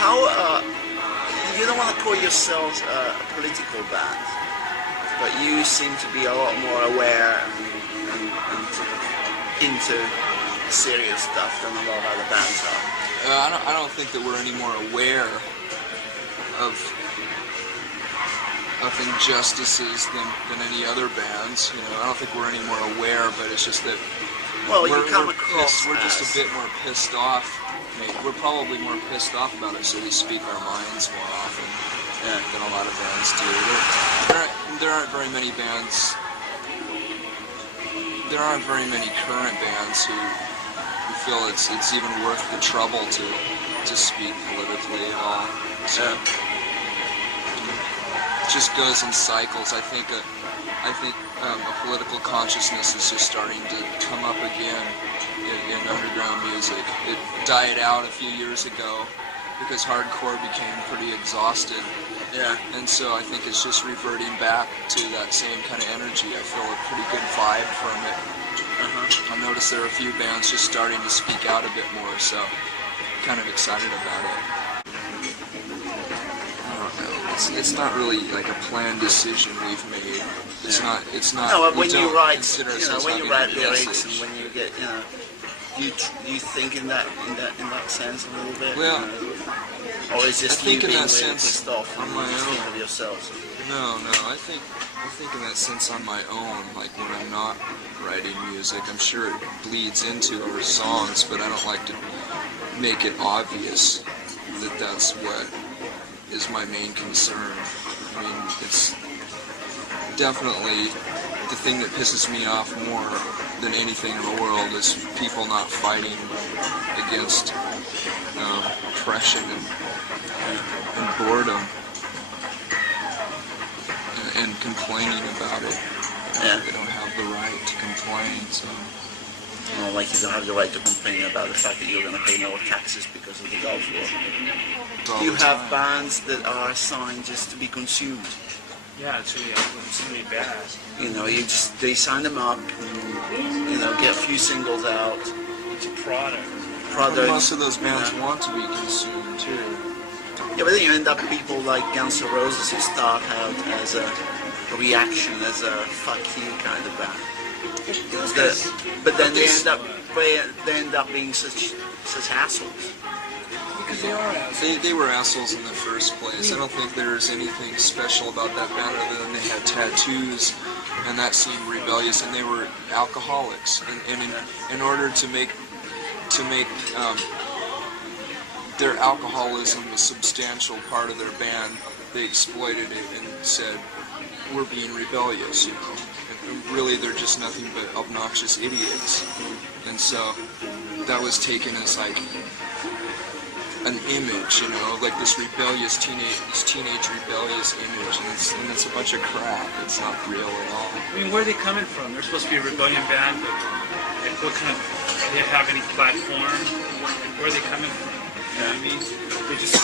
how you don't want to call yourselves a political band, but you seem to be a lot more aware and sort of into serious stuff than a lot of other bands are. I don't think that we're any more aware of injustices than any other bands. You know, I don't think we're any more aware, but it's just that well, we're just a bit more pissed off. We're probably more pissed off about it, so we speak our minds more often than a lot of bands do. There aren't very many bands. There aren't very many current bands who feel it's even worth the trouble to speak politically at all. So it just goes in cycles. I think a political consciousness is just starting to come up again in underground music. It died out a few years ago because hardcore became pretty exhausted. Yeah. And so I think it's just reverting back to that same kind of energy. I feel a pretty good vibe from it. I noticed there are a few bands just starting to speak out a bit more, so I'm kind of excited about it. I don't know. It's not really like a planned decision we've made. It's not. No, but when you write, when you write message. lyrics and when you get, you think in that sense a little bit. Well, or is just you being really pissed off on my own of yourselves? No. I think in that sense on my own. Like when I'm not writing music, I'm sure it bleeds into our songs, but I don't like to make it obvious that that's what is my main concern. I mean, it's definitely the thing that pisses me off more than anything in the world is people not fighting against oppression and boredom and complaining about it. They don't have the right to complain, so... Well, like you don't have the right to complain about the fact that you're going to pay more taxes because of the Gulf War. You have bands that are signed just to be consumed. Yeah, it's really bad. You know, they sign them up, and, get a few singles out. It's a product. Well, most of those bands want to be consumed too. Yeah, but then you end up people like Guns N' Roses who start out as a reaction, as a fuck you kind of band. But then they end up being such assholes. Because they are assholes. They were assholes in the first place. I don't think there's anything special about that band other than they had tattoos, and that seemed rebellious, and they were alcoholics. And in order to make their alcoholism a substantial part of their band, they exploited it and said, we're being rebellious, you know. And really, they're just nothing but obnoxious idiots. And so that was taken as like an image, you know, like this rebellious teenage rebellious image, and it's a bunch of crap. It's not real at all. I mean, where are they coming from? They're supposed to be a rebellion band, but like, what kind of? Do they have any platform? Where are they coming from? You know what I mean? They just